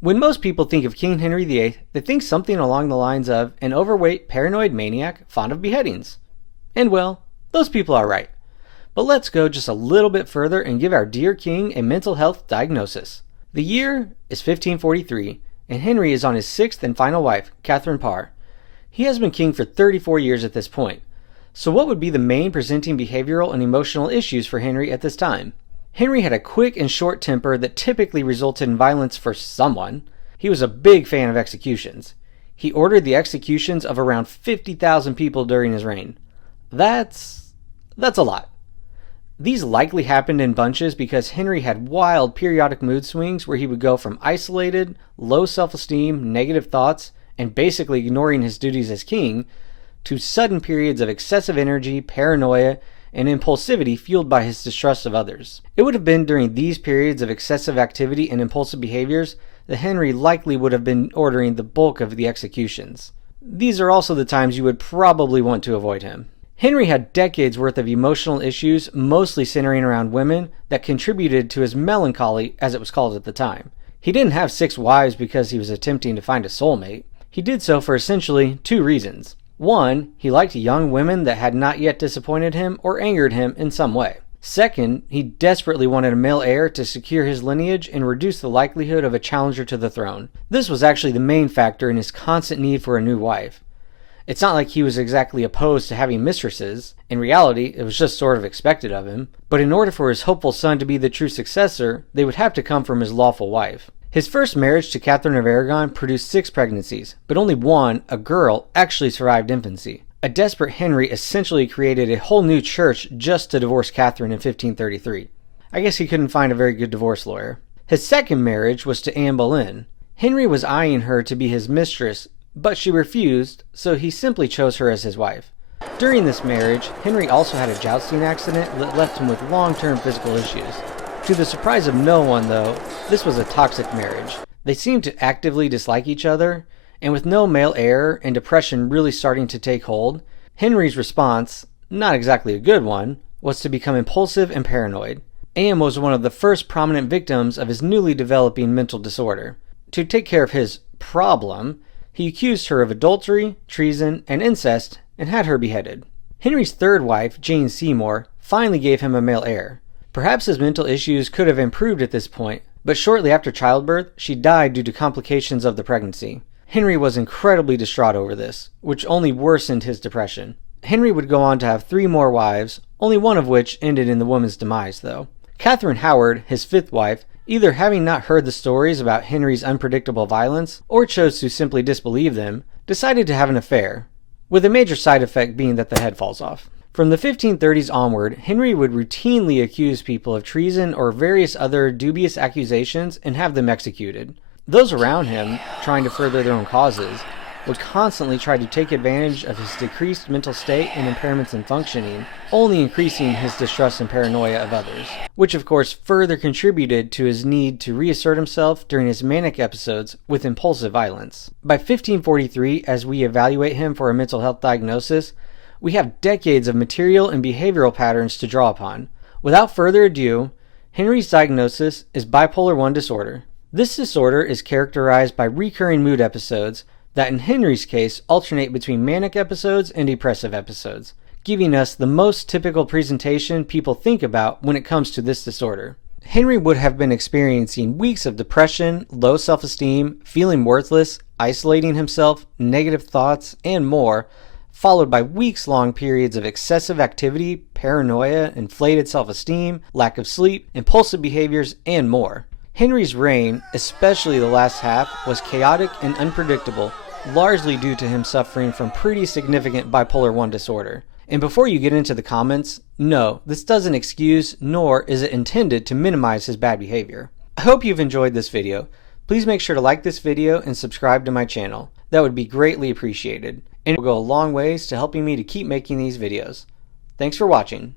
When most people think of King Henry VIII, they think something along the lines of an overweight, paranoid maniac fond of beheadings. And well, those people are right. But let's go just a little bit further and give our dear king a mental health diagnosis. The year is 1543, and Henry is on his sixth and final wife, Catherine Parr. He has been king for 34 years at this point. So what would be the main presenting behavioral and emotional issues for Henry at this time? Henry had a quick and short temper that typically resulted in violence for someone. He was a big fan of executions. He ordered the executions of around 50,000 people during his reign. That's a lot. These likely happened in bunches because Henry had wild periodic mood swings where he would go from isolated, low self-esteem, negative thoughts, and basically ignoring his duties as king, to sudden periods of excessive energy, paranoia, and impulsivity fueled by his distrust of others. It would have been during these periods of excessive activity and impulsive behaviors that Henry likely would have been ordering the bulk of the executions. These are also the times you would probably want to avoid him. Henry had decades worth of emotional issues, mostly centering around women, that contributed to his melancholy, as it was called at the time. He didn't have 6 wives because he was attempting to find a soulmate. He did so for essentially 2 reasons. 1, he liked young women that had not yet disappointed him or angered him in some way. 2nd, he desperately wanted a male heir to secure his lineage and reduce the likelihood of a challenger to the throne. This was actually the main factor in his constant need for a new wife. It's not like he was exactly opposed to having mistresses. In reality, it was just sort of expected of him. But in order for his hopeful son to be the true successor, they would have to come from his lawful wife. His first marriage to Catherine of Aragon produced 6 pregnancies, but only one, a girl, actually survived infancy. A desperate Henry essentially created a whole new church just to divorce Catherine in 1533. I guess he couldn't find a very good divorce lawyer. His second marriage was to Anne Boleyn. Henry was eyeing her to be his mistress, but she refused, so he simply chose her as his wife. During this marriage, Henry also had a jousting accident that left him with long-term physical issues. To the surprise of no one, though, this was a toxic marriage. They seemed to actively dislike each other, and with no male heir and depression really starting to take hold, Henry's response, not exactly a good one, was to become impulsive and paranoid. Anne was one of the first prominent victims of his newly developing mental disorder. To take care of his problem, he accused her of adultery, treason, and incest, and had her beheaded. Henry's third wife, Jane Seymour, finally gave him a male heir. Perhaps his mental issues could have improved at this point, but shortly after childbirth, she died due to complications of the pregnancy. Henry was incredibly distraught over this, which only worsened his depression. Henry would go on to have 3 more wives, only one of which ended in the woman's demise, though. Catherine Howard, his 5th wife, either having not heard the stories about Henry's unpredictable violence, or chose to simply disbelieve them, decided to have an affair, with a major side effect being that the head falls off. From the 1530s onward, Henry would routinely accuse people of treason or various other dubious accusations and have them executed. Those around him, trying to further their own causes, would constantly try to take advantage of his decreased mental state and impairments in functioning, only increasing his distrust and paranoia of others, which of course further contributed to his need to reassert himself during his manic episodes with impulsive violence. By 1543, as we evaluate him for a mental health diagnosis, we have decades of material and behavioral patterns to draw upon. Without further ado, Henry's diagnosis is Bipolar I Disorder. This disorder is characterized by recurring mood episodes that in Henry's case alternate between manic episodes and depressive episodes, giving us the most typical presentation people think about when it comes to this disorder. Henry would have been experiencing weeks of depression, low self-esteem, feeling worthless, isolating himself, negative thoughts, and more, followed by weeks-long periods of excessive activity, paranoia, inflated self-esteem, lack of sleep, impulsive behaviors, and more. Henry's reign, especially the last half, was chaotic and unpredictable, largely due to him suffering from pretty significant bipolar I disorder. And before you get into the comments, no, this doesn't excuse nor is it intended to minimize his bad behavior. I hope you've enjoyed this video. Please make sure to like this video and subscribe to my channel. That would be greatly appreciated, and it will go a long ways to helping me to keep making these videos. Thanks for watching.